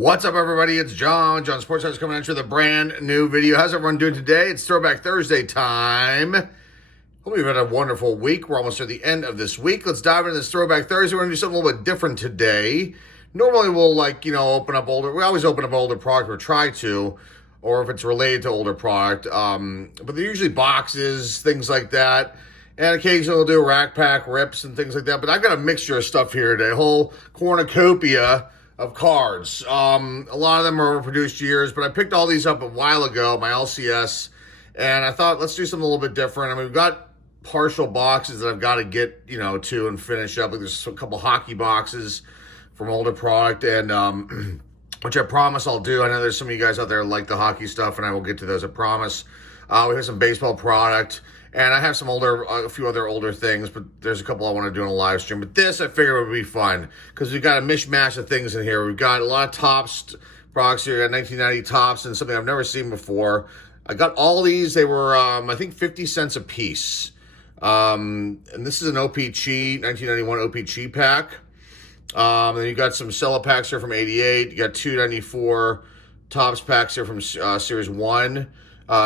What's up, everybody? It's John Sports House coming at you with a brand new video. How's everyone doing today? It's Throwback Thursday time. Hope you've had a wonderful week. We're almost at the end of this week. Let's dive into this Throwback Thursday. We're going to do something a little bit different today. Normally, we'll open up older. We always open up older product or try to, or if it's related to older product. But they're usually boxes, things like that. And occasionally we'll do rack pack rips and things like that. But I've got a mixture of stuff here today. A whole cornucopia of cards. A lot of them are overproduced years, but I picked all these up a while ago, my LCS, and I thought, let's do something a little bit different. I mean, we've got partial boxes that I've got to get, to and finish up. Like there's a couple hockey boxes from older product, and which I promise I'll do. I know there's some of you guys out there who like the hockey stuff, and I will get to those, I promise. We have some baseball product, and I have some a few other older things, but there's a couple I want to do in a live stream. But this, I figure, would be fun, because we've got a mishmash of things in here. We've got a lot of Topps products here. We got 1990 Topps and something I've never seen before. I got all these. They were, I think, 50 cents a piece. And this is an O-Pee-Chee, 1991 O-Pee-Chee pack. Then you got some cello packs here from 88. You got 294 Topps packs here from Series 1.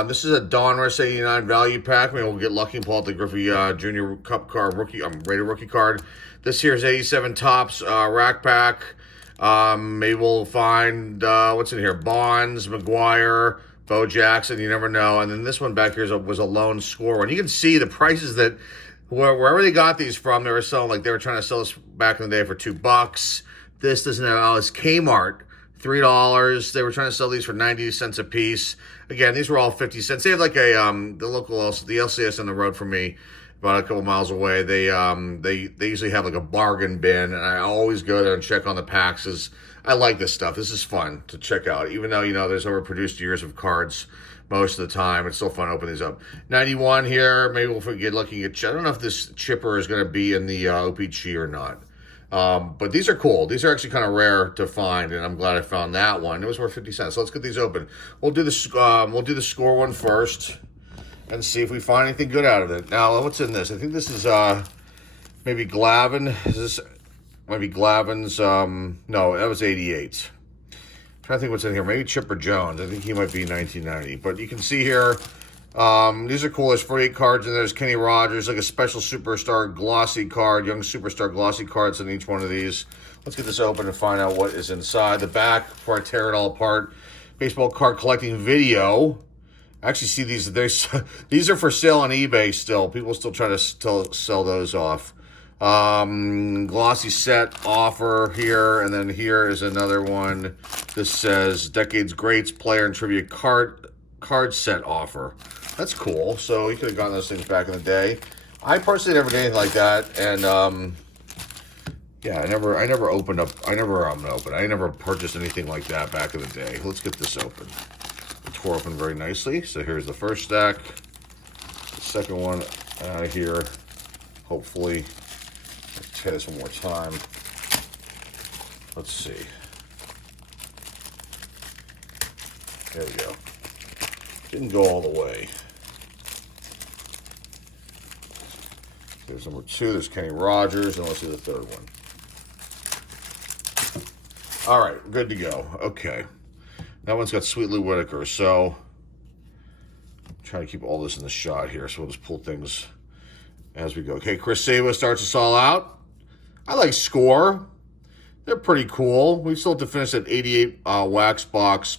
This is a Donruss 89 value pack. Maybe we'll get lucky and pull out the Griffey Junior Cup card, rated rookie card. This here is 87 Topps rack pack. Maybe we'll find, what's in here? Bonds, McGuire, Bo Jackson, you never know. And then this one back here was a lone score one. You can see the prices that, wherever they got these from, they were selling, like they were trying to sell this back in the day for $2. This doesn't have, it's Kmart. $3. They were trying to sell these for 90 cents a piece. Again, these were all 50 cents. They have like the LCS on the road from me, about a couple miles away. They usually have like a bargain bin, and I always go there and check on the packs. I like this stuff. This is fun to check out, even though there's overproduced years of cards most of the time. It's still fun to open these up. 91 here. Maybe we'll get lucky and get. I don't know if this chipper is going to be in the O-Pee-Chee or not. But these are cool. These are actually kind of rare to find, and I'm glad I found that one. It was worth 50 cents. So let's get these open. We'll do the score one first and see if we find anything good out of it. Now, what's in this? I think this is maybe Glavin. Is this maybe Glavin's? No, that was 88. I'm trying to think what's in here. Maybe Chipper Jones. I think he might be 1990. But you can see here. These are cool. There's 48 cards, and there's Kenny Rogers, like a special superstar glossy card, young superstar glossy cards in each one of these. Let's get this open and find out what is inside. The back, before I tear it all apart, baseball card collecting video. I actually see these. These are for sale on eBay still. People still try to sell those off. Glossy set offer here, and then here is another one. This says Decades Greats Player and Trivia card set offer. That's cool. So you could have gotten those things back in the day. I personally never did anything like that, and yeah, I never opened up. I never purchased anything like that back in the day. Let's get this open. It tore open very nicely. So here's the first stack. The second one out of here. Hopefully, let's try this one more time. Let's see. There we go. Didn't go all the way. There's number 2. There's Kenny Rogers, and let's see the third one. All right, good to go. Okay, that one's got Sweet Lou Whitaker. So I'm trying to keep all this in the shot here, so we'll just pull things as we go. Okay, Chris Sabo starts us all out. I like Score. They're pretty cool. We still have to finish that 88 wax box.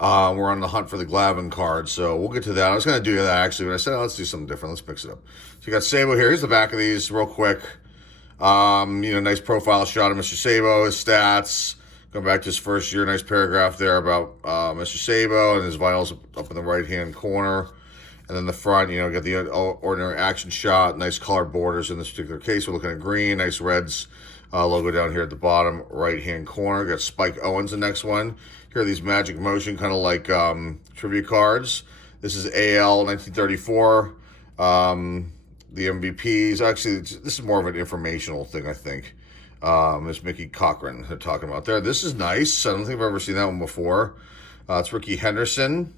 We're on the hunt for the Glavin card, so we'll get to that. I was going to do that, actually, but I said, let's do something different. Let's mix it up. So you got Sabo here. Here's the back of these real quick. Nice profile shot of Mr. Sabo, his stats. Going back to his first year, nice paragraph there about Mr. Sabo and his vitals up in the right-hand corner. And then the front, got the ordinary action shot. Nice colored borders in this particular case. We're looking at green. Nice Reds logo down here at the bottom right-hand corner. Got Spike Owens, the next one. Here are these Magic Motion, kind of like trivia cards. This is AL 1934. The MVPs. Actually, this is more of an informational thing, I think. It's Mickey Cochran they're talking about there. This is nice. I don't think I've ever seen that one before. It's Ricky Henderson.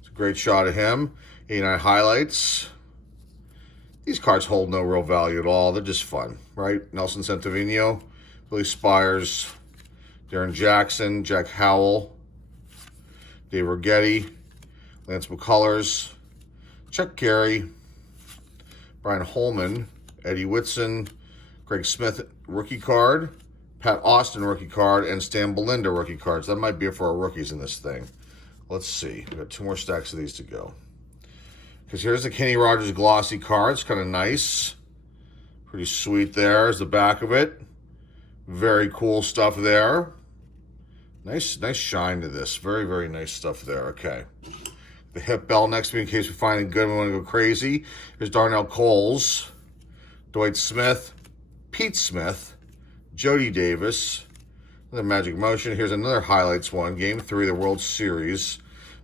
It's a great shot of him. 89 highlights. These cards hold no real value at all. They're just fun, right? Nelson Centovino, Billy Spires, Darren Jackson, Jack Howell, Dave Righetti, Lance McCullers, Chuck Gary, Brian Holman, Eddie Whitson, Greg Smith rookie card, Pat Austin rookie card, and Stan Belinda rookie cards. That might be it for our rookies in this thing. Let's see. We've got 2 more stacks of these to go. Because here's the Kenny Rogers glossy card. It's kind of nice. Pretty sweet there is the back of it. Very cool stuff there. Nice shine to this. Very, very nice stuff there. Okay. The hip bell next to me in case we find it good and we want to go crazy. Here's Darnell Coles, Dwight Smith, Pete Smith, Jody Davis, another Magic Motion. Here's another highlights one. Game 3 of the World Series.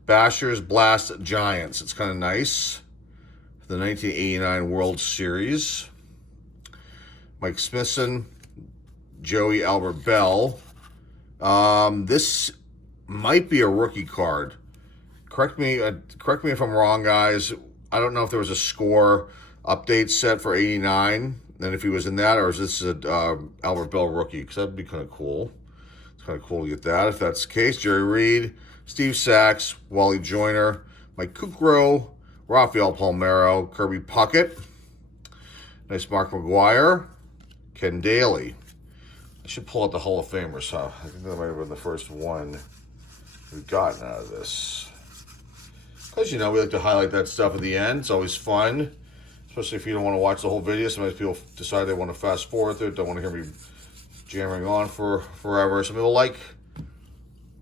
Bashers Blast Giants. It's kind of nice. The 1989 World Series. Mike Smithson, Joey Albert Bell. This might be a rookie card. Correct me if I'm wrong, guys. I don't know if there was a score update set for 89, and if he was in that, or is this a Albert Bell rookie? Because that'd be kind of cool. It's kind of cool to get that if that's the case. Jerry Reed, Steve Sachs, Wally Joyner, Mike Kukrow, Rafael Palmeiro, Kirby Puckett, nice Mark McGuire, Ken Daly. I should pull out the Hall of Famers, huh? I think that might have been the first one we've gotten out of this. Because, you know, we like to highlight that stuff at the end. It's always fun, especially if you don't want to watch the whole video. Sometimes people decide they want to fast forward through it, don't want to hear me jamming on for forever. Some people like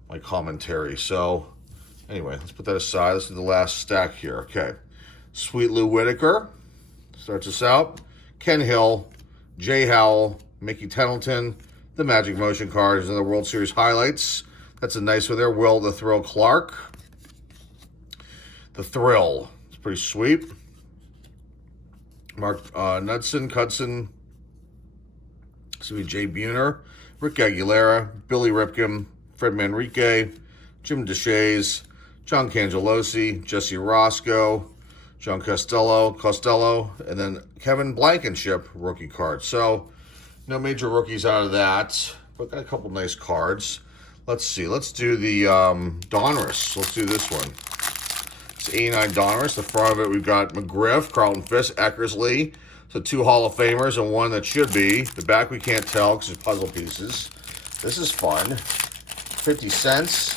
my commentary. So, anyway, let's put that aside. Let's do the last stack here. Okay. Sweet Lou Whitaker starts us out. Ken Hill, Jay Howell, Mickey Tettleton, the Magic Motion card. There's another World Series highlights. That's a nice one there. Will the Thrill Clark. The Thrill. It's pretty sweet. Mark Cudson. Jay Buhner. Rick Aguilera. Billy Ripken. Fred Manrique. Jim DeShays. John Cangelosi. Jesse Roscoe. John Costello. And then Kevin Blankenship rookie card. So, no major rookies out of that. But got a couple nice cards. Let's see. Let's do the Donruss. Let's do this one. It's 89 Donruss. The front of it, we've got McGriff, Carlton Fisk, Eckersley. So 2 Hall of Famers and 1 that should be. The back we can't tell because it's puzzle pieces. This is fun. 50 cents.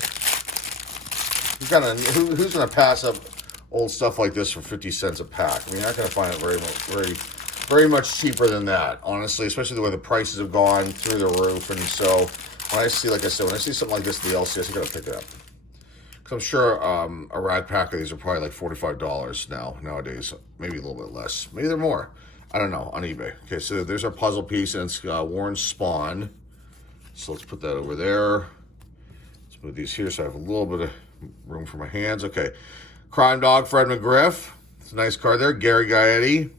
Who's going to pass up old stuff like this for 50 cents a pack? I mean, you're not going to find it very much cheaper than that, honestly, especially the way the prices have gone through the roof. And so when I see, like I said, when I see something like this at the LCS, you got to pick it up. Because I'm sure a rad pack of these are probably like $45 nowadays. Maybe a little bit less. Maybe they're more. I don't know, on eBay. Okay, so there's our puzzle piece, and it's Warren Spahn. So let's put that over there. Let's move these here so I have a little bit of room for my hands. Okay. Crime Dog, Fred McGriff. It's a nice card there. Gary Gaetti.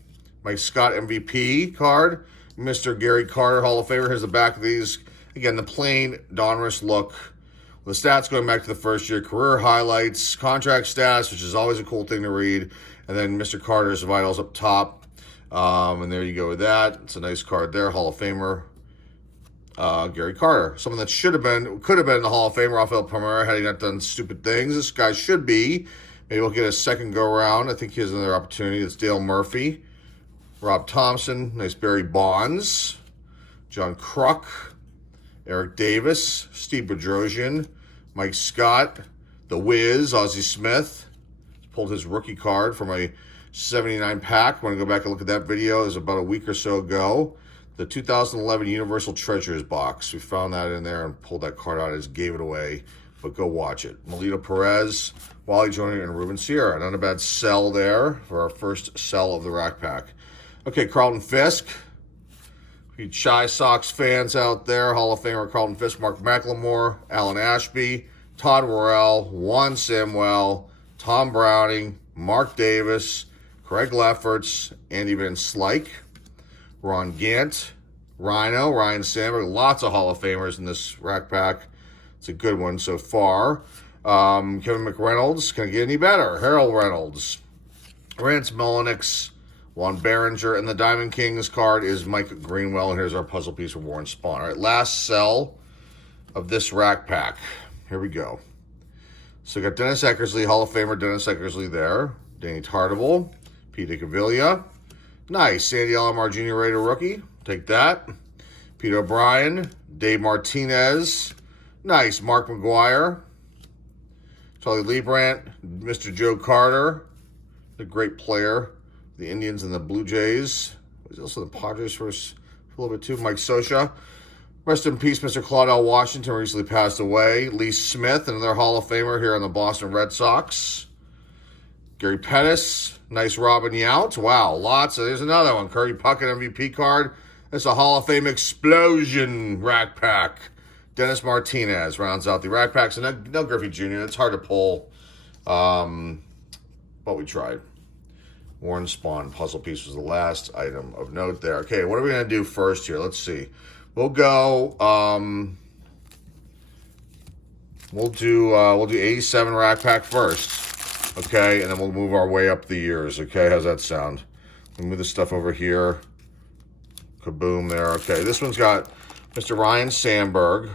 Mike Scott MVP card. Mr. Gary Carter, Hall of Famer. Here's the back of these. Again, the plain Donruss look. The stats going back to the first year. Career highlights. Contract stats, which is always a cool thing to read. And then Mr. Carter's vitals up top. And there you go with that. It's a nice card there. Hall of Famer. Gary Carter. Someone that could have been in the Hall of Fame. Rafael Palmeiro, had he not done stupid things. This guy should be. Maybe we'll get a second go around. I think he has another opportunity. It's Dale Murphy. Rob Thompson. Nice Barry Bonds. John Kruk. Eric Davis. Steve Bedrosian. Mike Scott. The Wiz. Ozzie Smith. Pulled his rookie card from a 79 pack. Want to go back and look at that video. It was about a week or so ago. The 2011 Universal Treasures box. We found that in there and pulled that card out and just gave it away. But go watch it. Melito Perez, Wally Joyner, and Ruben Sierra. Not a bad sell there for our first sell of the rack pack. Okay, Carlton Fisk. You Shy Sox fans out there. Hall of Famer Carlton Fisk, Mark McLemore, Alan Ashby, Todd Worrell, Juan Samuel, Tom Browning, Mark Davis, Craig Lefferts, Andy Van Slyke, Ron Gant, Rhino, Ryan Sandberg. Lots of Hall of Famers in this rack pack. It's a good one so far. Kevin McReynolds. Can it get any better? Harold Reynolds. Rance Mullenix. Juan Behringer. And the Diamond Kings card is Mike Greenwell. And here's our puzzle piece for Warren Spahn. All right, last sell of this rack pack. Here we go. So we got Dennis Eckersley, Hall of Famer Dennis Eckersley there. Danny Tartabull, Pete Cavilla. Nice. Sandy Alomar Jr. rated rookie. Take that. Pete O'Brien, Dave Martinez. Nice. Mark McGuire. Charlie Leibrandt, Mr. Joe Carter, the great player, the Indians and the Blue Jays. He's also the Padres for a little bit too. Mike Scioscia. Rest in peace, Mr. Claudel Washington, recently passed away. Lee Smith, another Hall of Famer here on the Boston Red Sox. Gary Pettis, nice Robin Yount. Wow, lots of, there's another one. Kirby Puckett MVP card. That's a Hall of Fame explosion rack pack. Dennis Martinez rounds out the rack packs. And no Griffey Jr., it's hard to pull. But we tried. Warren Spahn puzzle piece was the last item of note there. Okay, what are we going to do first here? Let's see. We'll go, we'll do 87 rack pack first, okay, and then we'll move our way up the years, okay? How's that sound? We'll move this stuff over here. Kaboom there, okay. This one's got Mr. Ryan Sandberg,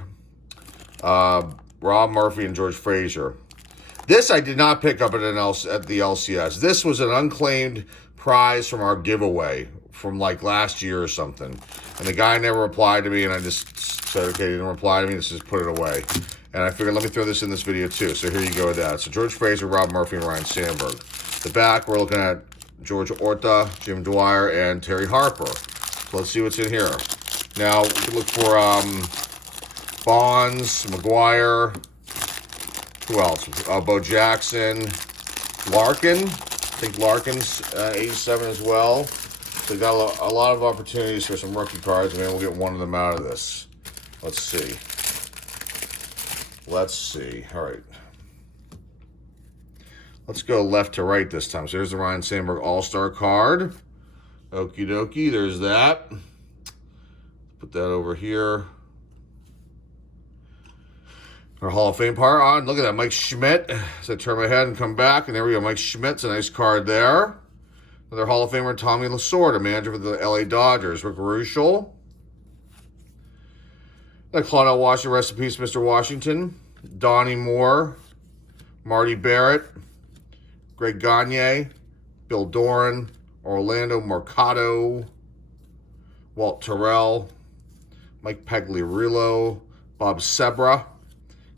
Rob Murphy, and George Frazier. This I did not pick up at the LCS. This was an unclaimed prize from our giveaway from like last year or something. And the guy never replied to me, and I just said, okay, he didn't reply to me, let's just put it away. And I figured, let me throw this in this video too. So here you go with that. So George Frazier, Rob Murphy, and Ryan Sandberg. The back, we're looking at George Orta, Jim Dwyer, and Terry Harper. So let's see what's in here. Now, we can look for Bonds, McGuire, who else? Bo Jackson, Larkin. I think Larkin's 87 as well. So we got a lot of opportunities for some rookie cards. Maybe we'll get one of them out of this. Let's see. Let's see. All right. Let's go left to right this time. So here's the Ryan Sandberg All-Star card. Okie dokie. There's that. Put that over here. Our Hall of Fame part on. Look at that. Mike Schmidt. So I turn my head and come back. And there we go. Mike Schmidt's a nice card there. Another Hall of Famer, Tommy Lasorda, manager for the LA Dodgers. Rick Ruschel. Claudel Washington, rest in peace, Mr. Washington. Donnie Moore. Marty Barrett. Greg Gagne. Bill Doran. Orlando Mercado. Walt Terrell. Mike Pagliarulo. Bob Sebra.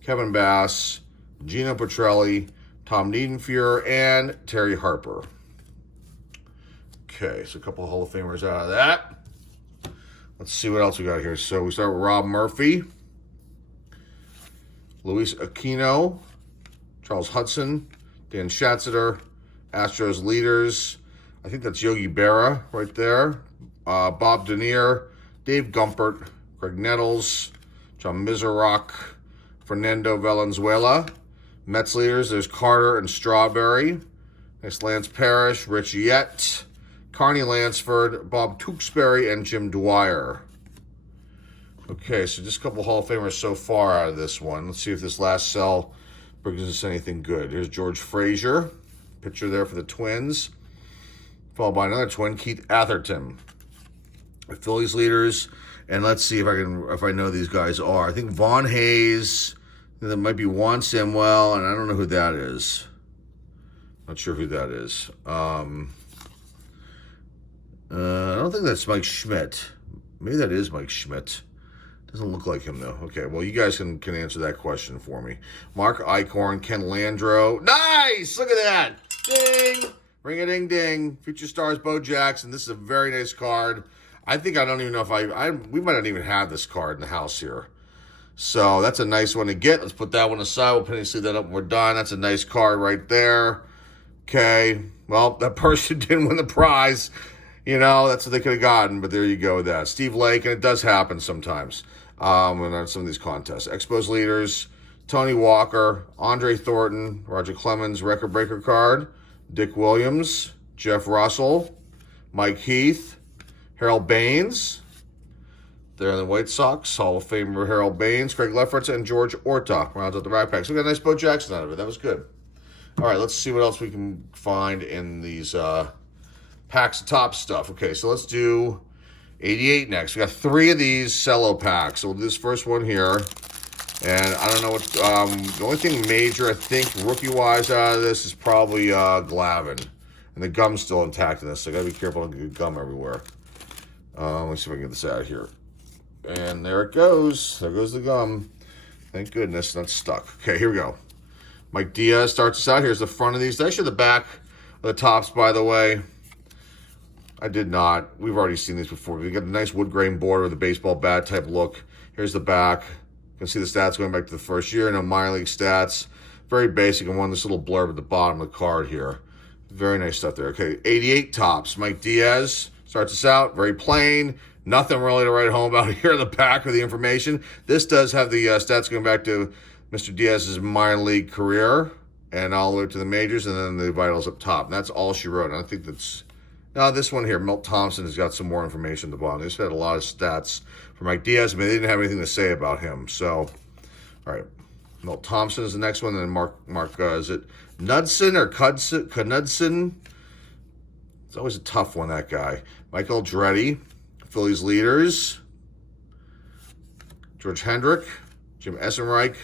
Kevin Bass. Gino Petrelli. Tom Niedenfuhr. And Terry Harper. Okay, so a couple of Hall of Famers out of that. Let's see what else we got here. So we start with Rob Murphy, Luis Aquino, Charles Hudson, Dan Schatzeder, Astros leaders. I think that's Yogi Berra right there. Bob Denier, Dave Gumpert, Greg Nettles, John Mizarok, Fernando Valenzuela. Mets leaders, there's Carter and Strawberry. Next, Lance Parrish, Rich Yett, Carney Lansford, Bob Tewksbury, and Jim Dwyer. Okay, so just a couple Hall of Famers so far out of this one. Let's see if this last cell brings us anything good. Here's George Frazier, picture there for the Twins, followed by another twin, Keith Atherton. The Phillies leaders, and let's see if I know these guys are. I think Vaughn Hayes. There might be Juan Samuel, and I don't know who that is. Not sure who that is. I don't think that's Mike Schmidt. Maybe that is Mike Schmidt. Doesn't look like him, though. Okay, well, you guys can answer that question for me. Mark Eichhorn, Ken Landreau. Nice! Look at that! Ding! Ring-a-ding-ding. Future Stars, Bo Jackson. This is a very nice card. I think I don't even know if we might not even have this card in the house here. So that's a nice one to get. Let's put that one aside. We'll penny sleeve that up when we're done. That's a nice card right there. Okay. Well, that person didn't win the prize. You know, that's what they could have gotten, but there you go with that. Steve Lake, and it does happen sometimes on some of these contests. Expos leaders, Tony Walker, Andre Thornton, Roger Clemens, record breaker card, Dick Williams, Jeff Russell, Mike Heath, Harold Baines. There in the White Sox, Hall of Famer Harold Baines, Craig Lefferts, and George Orta rounds out the rack pack. So we got a nice Bo Jackson out of it. That was good. All right, let's see what else we can find in these packs of top stuff. Okay, so let's do 88 next. We got 3 of these cello packs. So we'll do this first one here. And I don't know what, the only thing major, I think, rookie-wise out of this is probably Glavin. And the gum's still intact in this, so I gotta be careful not to get gum everywhere. Let me see if I can get this out of here. And there it goes. There goes the gum. Thank goodness that's stuck. Okay, here we go. Mike Diaz starts us out. Here's the front of these. Did I show the back of the tops, by the way? I did not. We've already seen these before. We got a nice wood grain border with a baseball bat type look. Here's the back. You can see the stats going back to the first year. No minor league stats. Very basic. And this little blurb at the bottom of the card here. Very nice stuff there. Okay, 88 tops. Mike Diaz starts us out. Very plain. Nothing really to write home about here in the back of the information. This does have the stats going back to Mr. Diaz's minor league career and all the way to the majors, and then the vitals up top. And that's all she wrote. And I think that's... Now, this one here, Milt Thompson, has got some more information at the bottom. They just had a lot of stats for Mike Diaz, but they didn't have anything to say about him. So, all right. Milt Thompson is the next one. And then Mark is it Knudsen or Knudsen? It's always a tough one, that guy. Michael Andretti, Phillies leaders. George Hendrick, Jim Essenreich,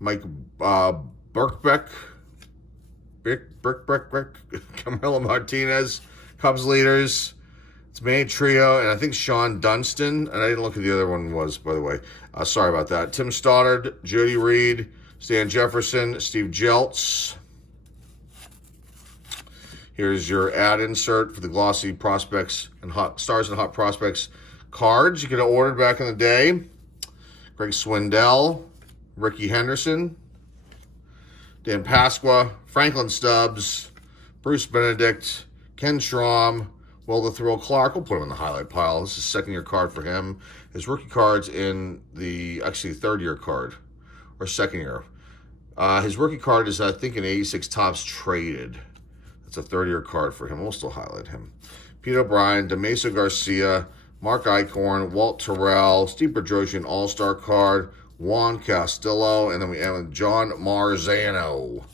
Mike Birkbeck, Camilo Martinez, Cubs leaders. It's main trio, and I think Sean Dunston, and I didn't look at the other one was, by the way. Sorry about that. Tim Stoddard, Jody Reed, Stan Jefferson, Steve Jeltz. Here's your ad insert for the glossy prospects and stars and hot prospects cards you could have ordered back in the day. Greg Swindell, Ricky Henderson, Dan Pasqua, Franklin Stubbs, Bruce Benedict, Ken Schramm, Will the Thrill Clark. We'll put him in the highlight pile. This is a second-year card for him. His rookie card's in the, actually, third-year card, or second year. His rookie card is, I think, an 86 tops traded. That's a third-year card for him. We'll still highlight him. Pete O'Brien, DeMesa Garcia, Mark Eichhorn, Walt Terrell, Steve Bedrosian All-Star card, Juan Castillo, and then we end with John Marzano.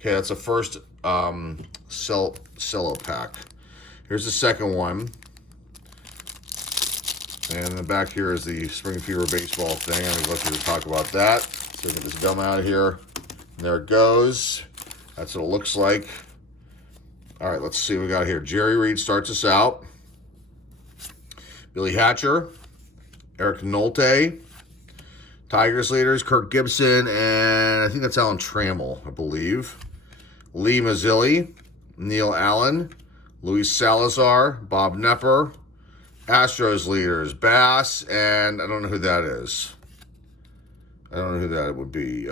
Okay, that's the first cello pack. Here's the second one. And in the back here is the Spring Fever baseball thing. I'm going to let you talk about that. So get this gum out of here. And there it goes. That's what it looks like. All right, let's see what we got here. Jerry Reed starts us out. Billy Hatcher, Eric Nolte, Tigers leaders, Kirk Gibson, and I think that's Alan Trammell, I believe. Lee Mazzilli, Neil Allen, Luis Salazar, Bob Nepper, Astros leaders, Bass, and I don't know who that is. I don't know who that would be.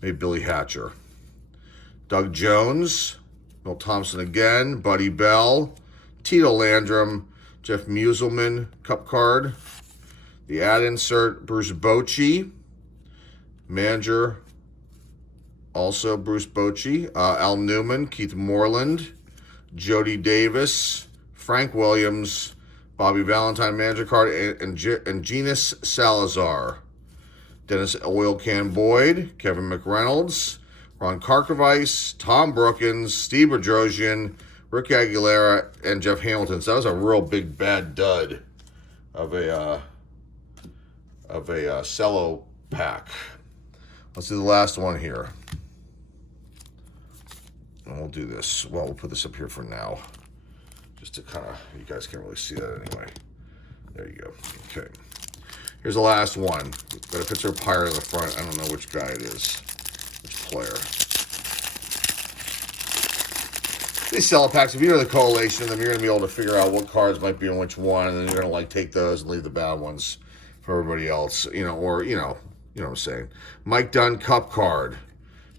Maybe Billy Hatcher. Doug Jones, Milt Thompson again, Buddy Bell, Tito Landrum, Jeff Muselman, Cup card. The ad insert, Bruce Bochy. Manager, also Bruce Bochy. Al Newman, Keith Moreland, Jody Davis, Frank Williams, Bobby Valentine manager card, and Genus Salazar. Dennis Oil Can Boyd, Kevin McReynolds, Ron Karkovice, Tom Brookins, Steve Bedrosian, Rick Aguilera, and Jeff Hamilton. So that was a real big bad dud of a cello pack. Let's do the last one here. And we'll do this. Well, we'll put this up here for now. Just to kind of, you guys can't really see that anyway. There you go. Okay. Here's the last one. Got a picture of Pirate in the front. I don't know which guy it is. Which player. These cello packs, if you know the collation of them, you're going to be able to figure out what cards might be in which one, and then you're going to take those and leave the bad ones for everybody else, or you know what I'm saying. Mike Dunn Cup card,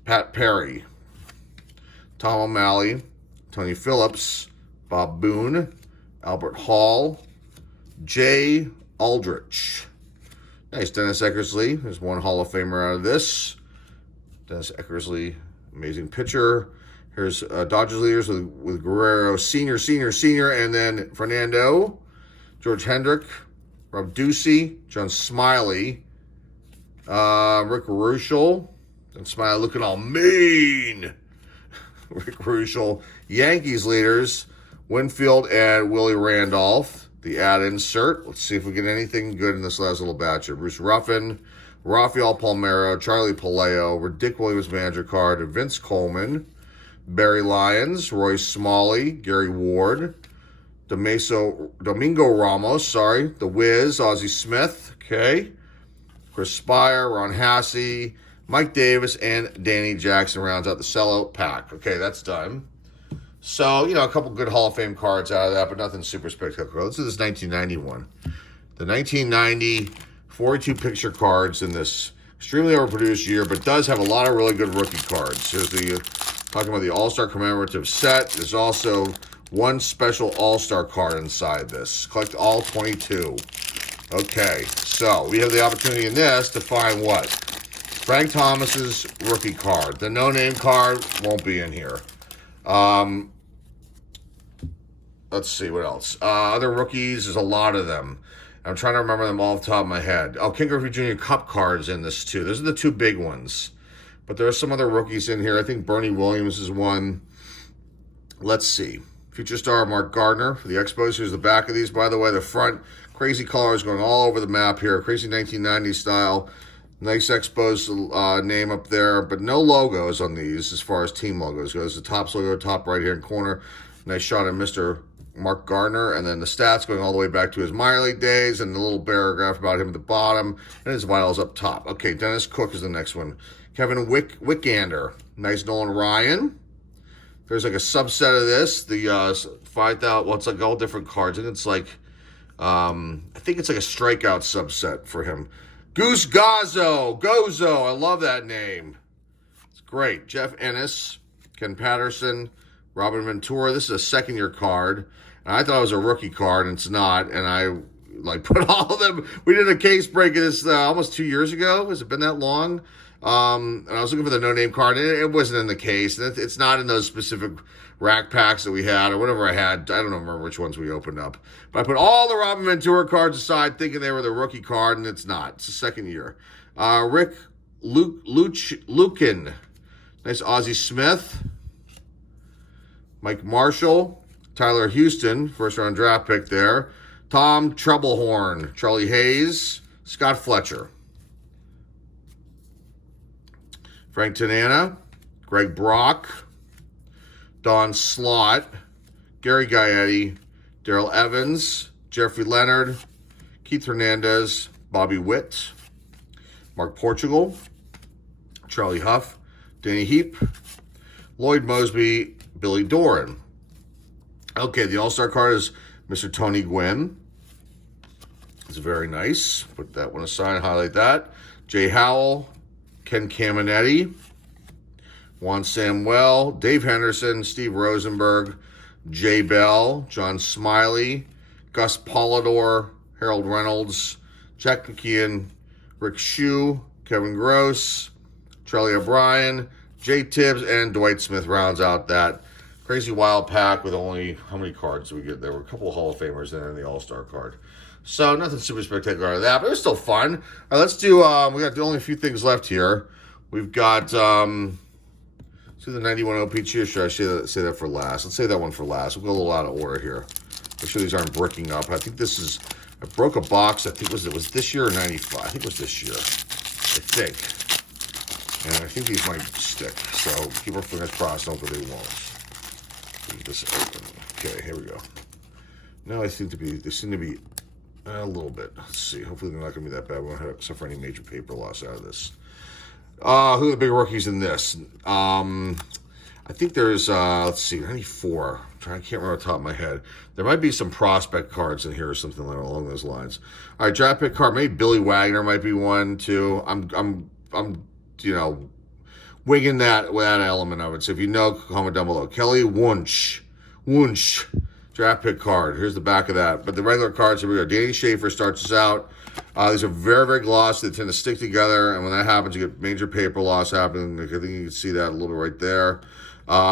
Pat Perry, Tom O'Malley, Tony Phillips, Bob Boone, Albert Hall, Jay Aldrich. Nice, Dennis Eckersley. There's one Hall of Famer out of this. Dennis Eckersley, amazing pitcher. Here's Dodgers leaders with Guerrero Sr., and then Fernando, George Hendrick, Rob Ducey, John Smiley, Rick Ruschel, and Smiley looking all mean. Rick Ruschel, Yankees leaders, Winfield and Willie Randolph, the ad insert. Let's see if we get anything good in this last little batch here. Bruce Ruffin, Rafael Palmeiro, Charlie Paleo, Ridic Williams manager card, Vince Coleman, Barry Lyons, Roy Smalley, Gary Ward, Domingo Ramos, The Wiz, Ozzie Smith, okay, Chris Spire, Ron Hassey, Mike Davis, and Danny Jackson rounds out the cello pack. Okay, that's done. So, a couple good Hall of Fame cards out of that, but nothing super spectacular. Let's do this 1991. The 1990 42 picture cards in this extremely overproduced year, but does have a lot of really good rookie cards. Here's talking about the All-Star commemorative set. There's also one special All-Star card inside this. Collect all 22. Okay, so we have the opportunity in this to find what? Frank Thomas's rookie card. The no-name card won't be in here. Let's see, what else? Other rookies, there's a lot of them. I'm trying to remember them all off the top of my head. Oh, Ken Griffey Jr. Cup cards in this too. Those are the two big ones. But there are some other rookies in here. I think Bernie Williams is one. Let's see. Future star Mark Gardner for the Expos. Here's the back of these, by the way. The front, crazy colors going all over the map here. Crazy 1990s style. Nice Expos name up there, but no logos on these as far as team logos goes. The Topps logo, top right-hand corner. Nice shot of Mr. Mark Gardner, and then the stats going all the way back to his minor league days, and the little paragraph about him at the bottom, and his vitals up top. Okay, Dennis Cook is the next one. Kevin Wickander. Nice Nolan Ryan. There's like a subset of this. The 5,000, well, it's like all different cards, and it's like, I think it's like a strikeout subset for him. Goose Gozo, I love that name. It's great. Jeff Ennis, Ken Patterson, Robin Ventura. This is a second-year card, and I thought it was a rookie card, and it's not. And I put all of them. We did a case break of this almost 2 years ago. Has it been that long? And I was looking for the no-name card, and it wasn't in the case. It's not in those specific rack packs that we had or whatever I had. I don't remember which ones we opened up. But I put all the Robin Ventura cards aside thinking they were the rookie card, and it's not. It's the second year. Rick Lukin. Nice Ozzie Smith. Mike Marshall. Tyler Houston, first-round draft pick there. Tom Troublehorn. Charlie Hayes. Scott Fletcher. Frank Tanana, Greg Brock, Don Slott, Gary Gaetti, Darrell Evans, Jeffrey Leonard, Keith Hernandez, Bobby Witt, Mark Portugal, Charlie Huff, Danny Heap, Lloyd Mosby, Billy Doran. Okay, the All-Star card is Mr. Tony Gwynn. It's very nice. Put that one aside, highlight that. Jay Howell, Ken Caminetti, Juan Samuel, Dave Henderson, Steve Rosenberg, Jay Bell, John Smiley, Gus Polidor, Harold Reynolds, Jack McKeon, Rick Shue, Kevin Gross, Charlie O'Brien, Jay Tibbs, and Dwight Smith rounds out that crazy wild pack with only, how many cards did we get? There were a couple of Hall of Famers there in the All-Star card. So nothing super spectacular out of that, but it was still fun. All right, let's do, we got only a few things left here. We've got, let's do the 91 O-Pee-Chee, or should I say that for last? Let's say that one for last. We'll go a little out of order here. Make sure these aren't bricking up. I think this is, I broke a box, I think it was this year or 95? I think it was this year, I think. And I think these might stick, so keep our fingers crossed, hope they won't. Leave this open. Okay, here we go. Now they seem to be a little bit. Let's see. Hopefully they're not going to be that bad. We won't suffer any major paper loss out of this. Who are the big rookies in this? I think there's, let's see, 94. I can't remember off the top of my head. There might be some prospect cards in here or something along those lines. All right, draft pick card. Maybe Billy Wagner might be one, too. I'm wigging that element of it. So if you know, comment down below. Kelly Wunsch. Draft pick card. Here's the back of that. But the regular cards, here we go. Danny Schaefer starts us out. These are very, very glossy. They tend to stick together. And when that happens, you get major paper loss happening. I think you can see that a little bit right there.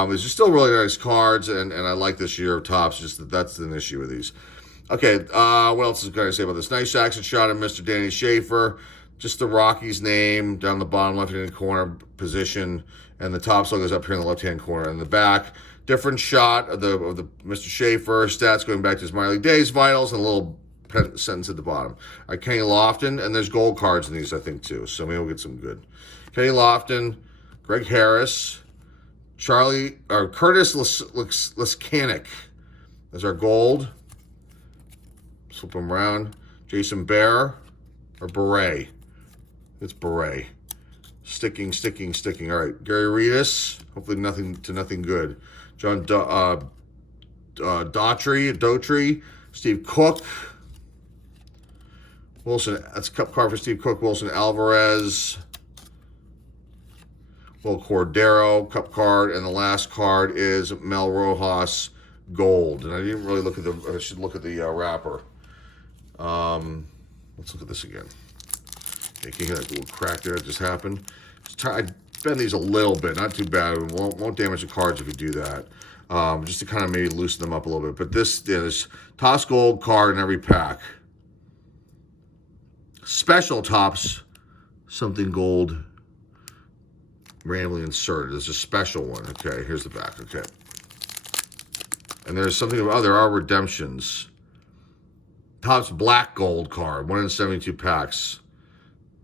These are still really nice cards. And I like this year of Topps. Just that's an issue with these. Okay. What else is going to say about this? Nice action shot of Mr. Danny Schaefer. just the Rockies name down the bottom left-hand corner position, and the Topps logo is up here in the left-hand corner. In the back, different shot of the Mr. Schaefer stats going back to his minor league days, vitals, and a little sentence at the bottom. All right, Kenny Lofton, and there's gold cards in these, I think, too. So maybe we'll get some good. Kenny Lofton, Greg Harris, Curtis Leskanik. There's our gold. Flip them around. Jason Bear or Beret. It's Beret. Sticking. All right, Gary Reedus. Hopefully nothing good. John Daughtry. Steve Cook. Wilson. That's a cup card for Steve Cook. Wilson Alvarez. Will Cordero, cup card, and the last card is Mel Rojas, gold. And I didn't really look at I should look at the wrapper. Let's look at this again. You can hear that little crack there that just happened. I bend these a little bit, not too bad. It won't damage the cards if you do that. Just to kind of maybe loosen them up a little bit. But there's Topps gold card in every pack. Special Topps something gold randomly inserted. There's a special one. Okay, here's the back. Okay. And there's something about, there are redemptions. Topps black gold card, 1 in 72 packs.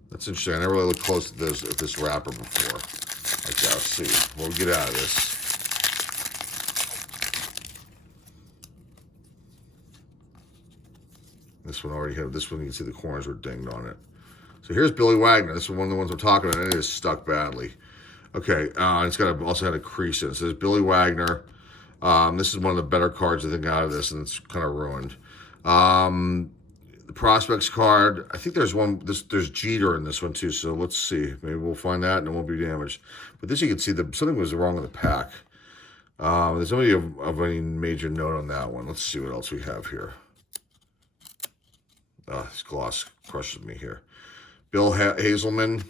That's interesting. I never really looked close at this wrapper before. Okay, let's see. We'll get out of this. This one already had, this one you can see the corners were dinged on it. So here's Billy Wagner. This is one of the ones we're talking about, and it is stuck badly. Okay, it's got also had a crease in it. So there's Billy Wagner. This is one of the better cards I think out of this, and it's kind of ruined. The prospects card, I think there's one. There's Jeter in this one too. So let's see. Maybe we'll find that, and it won't be damaged. But this you can see something was wrong with the pack. There's nobody of any major note on that one. Let's see what else we have here. This gloss crushes me here. Bill Hazelman.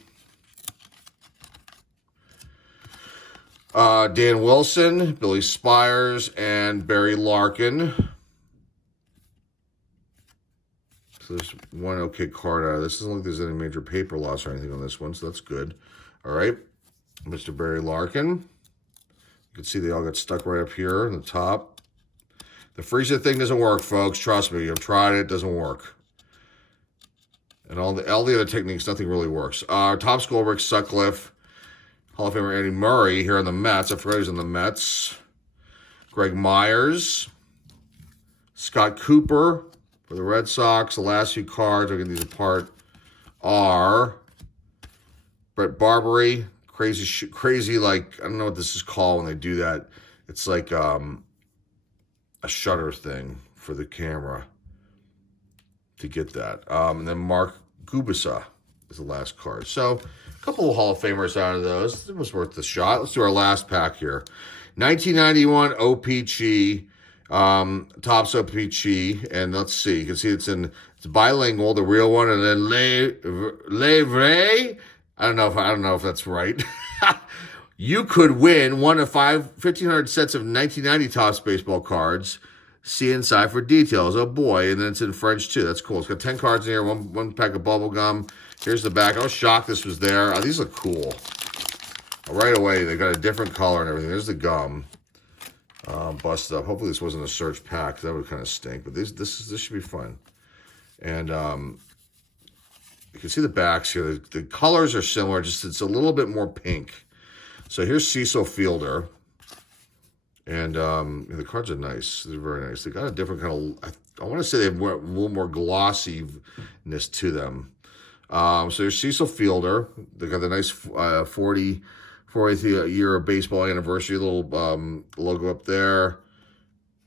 Dan Wilson, Billy Spires, and Barry Larkin. So there's one okay card out of this. Doesn't look like there's any major paper loss or anything on this one, so that's good. All right, Mr. Barry Larkin. You can see they all got stuck right up here on the top. The freezer thing doesn't work, folks. Trust me, I've tried it. It doesn't work. And all the other techniques, nothing really works. Topps gold, Rick Sutcliffe. Hall of Famer Andy Murray here on the Mets. I forgot he's on the Mets. Greg Myers. Scott Cooper for the Red Sox. The last few cards, I'll get these apart, are Brett Barbary. Crazy, like, I don't know what this is called when they do that. It's like a shutter thing for the camera to get that. And then Mark Gubicza is the last card. So a couple of Hall of Famers out of those. It was worth the shot. Let's do our last pack here. 1991 O-Pee-Chee, Topps O-Pee-Chee, and let's see. You can see it's bilingual, the real one, and then Le Vrai. I don't know if that's right. You could win one of 1,500 sets of 1990 Topps baseball cards. See inside for details. Oh boy, and then it's in French too. That's cool. It's got 10 cards in here, one pack of bubble gum. Here's the back. I was shocked this was there. These look cool. Right away, they got a different color and everything. There's the gum. Busted up. Hopefully this wasn't a search pack. That would kind of stink. But this should be fun. And you can see the backs here. The colors are similar. Just it's a little bit more pink. So here's Cecil Fielder. And the cards are nice. They're very nice. They got a different kind of, I want to say they have a little more glossiness to them. So there's Cecil Fielder. They got the nice 40th year of baseball anniversary little logo up there.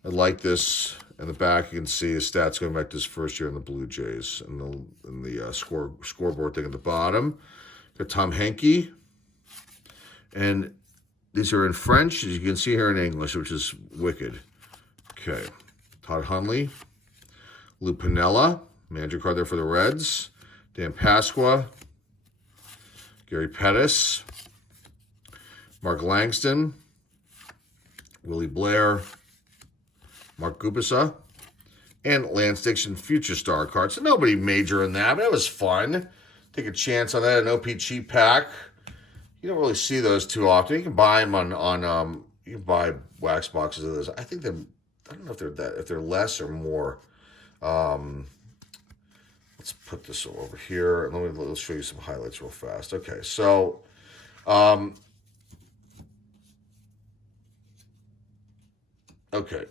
I like this. In the back, you can see his stats going back to his first year in the Blue Jays. And the scoreboard thing at the bottom. Got Tom Henke. And these are in French, as you can see here in English, which is wicked. Okay. Todd Hundley. Lou Piniella. Manager card there for the Reds. Dan Pasqua. Gary Pettis. Mark Langston. Willie Blair. Mark Gubicza. And Lance Dixon Future Star card. So nobody major in that, but it was fun take a chance on that. An O-Pee-Chee pack. You don't really see those too often. You can buy them on you can buy wax boxes of those. I think they're, I don't know if they're less or more. Let's put this over here and let's show you some highlights real fast. Okay, so okay.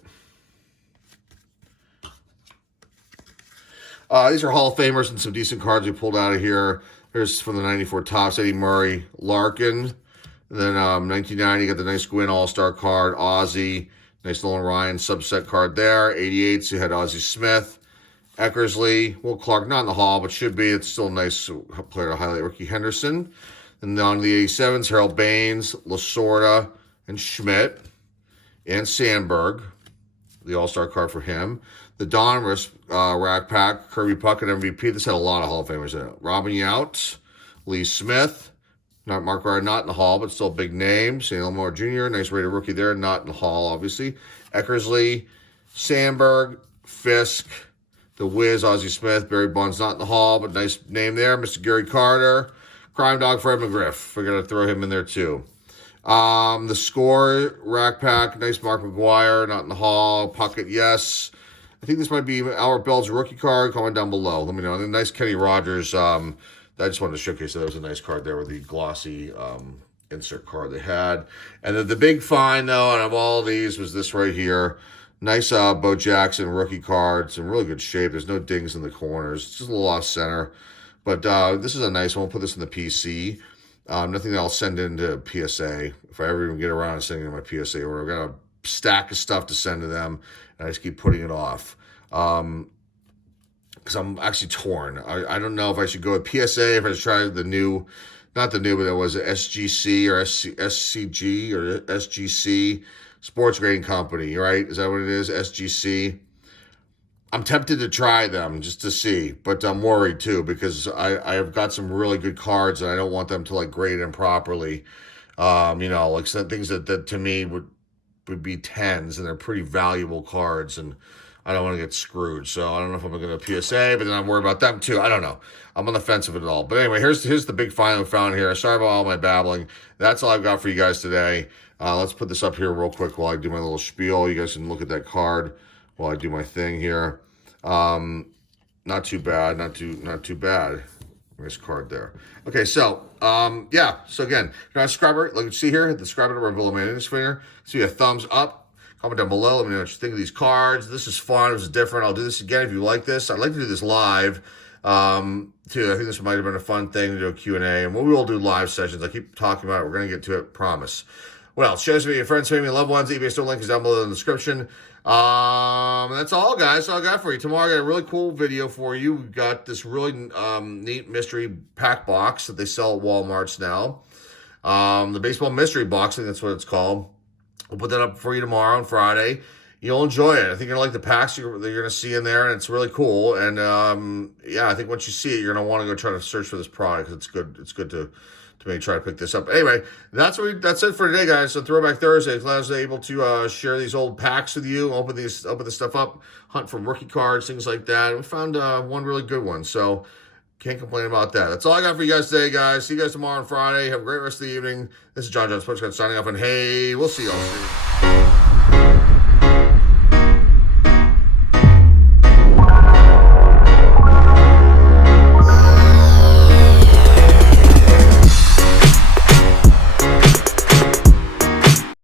These are Hall of Famers and some decent cards we pulled out of here. Here's from the 94 Topps, Eddie Murray, Larkin. And then 1990, you got the nice Gwynn All-Star card, Ozzie. Nice Nolan Ryan subset card there. 88s, you had Ozzie Smith. Eckersley, Will Clark, not in the Hall, but should be. It's still a nice player to highlight. Ricky Henderson. And then on the 87s, Harold Baines, Lasorda, and Schmidt. And Sandberg, the All-Star card for him. The Donruss rack pack, Kirby Puckett MVP. This had a lot of Hall of Famers in it. Robin Yount, Lee Smith, not Mark Ryder, not in the Hall, but still a big name. St. Elmore Jr., nice rated rookie there, not in the Hall, obviously. Eckersley, Sandberg, Fisk, the Wiz, Ozzie Smith, Barry Bonds, not in the Hall, but nice name there. Mr. Gary Carter, Crime Dog Fred McGriff. We're going to throw him in there too. The Score rack pack, nice Mark McGuire, not in the Hall. Puckett, yes. I think this might be Albert Bell's rookie card. Comment down below. Let me know. And then nice Kenny Rogers. I just wanted to showcase that. There was a nice card there with the glossy insert card they had. And then the big find, though, out of all these was this right here. Nice Bo Jackson rookie card. It's in really good shape. There's no dings in the corners. It's just a little off center. But this is a nice one. We'll put this in the PC. Nothing that I'll send into PSA. If I ever even get around to sending in my PSA order, I've got a stack of stuff to send to them, and I just keep putting it off. Because I'm actually torn. I don't know if I should go with PSA, if I should try the new, not the new, but it was a SGC or SCG or SGC, Sports Grading Company, right? Is that what it is? SGC. I'm tempted to try them just to see, but I'm worried too because I have got some really good cards and I don't want them to like grade them properly. You know, like some things that to me would be 10s and they're pretty valuable cards and I don't want to get screwed. So I don't know if I'm going to PSA, but then I'm worried about them too. I don't know. I'm on the fence of it all. But anyway, here's the big find we found here. Sorry about all my babbling. That's all I've got for you guys today. Let's put this up here real quick while I do my little spiel. You guys can look at that card while I do my thing here. Not too bad, not too bad. Nice card there. Okay, so yeah. So again, if you're not a subscriber, like you see here, hit the subscribe button below my name finger. See a thumbs up. Comment down below. Let me know what you think of these cards. This is fun. It was different. I'll do this again if you like this. I'd like to do this live too. I think this might have been a fun thing to do a Q&A, and we will do live sessions. I keep talking about it. We're going to get to it. Promise. What else? Share this with your friends, family, loved ones. eBay store link is down below in the description. That's all, guys. That's all I got for you. Tomorrow, I got a really cool video for you. We've got this really neat mystery pack box that they sell at Walmart's now. The baseball mystery box, I think that's what it's called. We'll put that up for you tomorrow on Friday. You'll enjoy it. I think you're going to like the packs that you're going to see in there, and it's really cool. And, yeah, I think once you see it, you're going to want to go try to search for this product because it's good. It's good to maybe try to pick this up. Anyway, that's it for today, guys. So Throwback Thursday. Glad I was able to share these old packs with you, open this stuff up, hunt for rookie cards, things like that. And we found one really good one. So can't complain about that. That's all I got for you guys today, guys. See you guys tomorrow on Friday. Have a great rest of the evening. This is John Sports Card signing off, and hey, we'll see y'all soon.